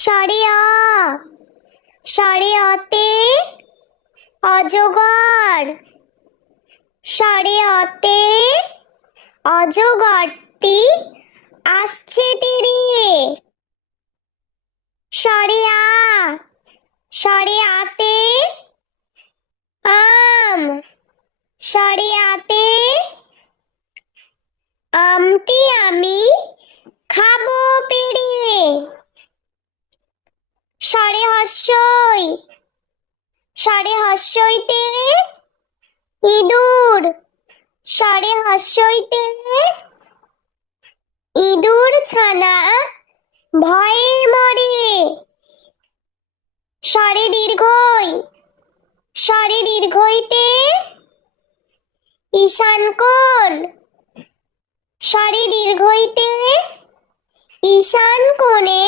সরে অ, সরে অতে অজগর। সরে অতে অজগরটি আসছে তীরে। সরে আ, সরে আতে আম। সরে আতে আমটি আমি খাবো পেড়ে। সরে হস্যই, সরে হস্যইতে ইঁদুর। সরে হস্যইতে ইঁদুর ছানা ভয়ে মরে। সরে দীর্ঘই, সরে দীর্ঘইতে ঈশান কোণ। সরে দীর্ঘইতে ঈশান কোণে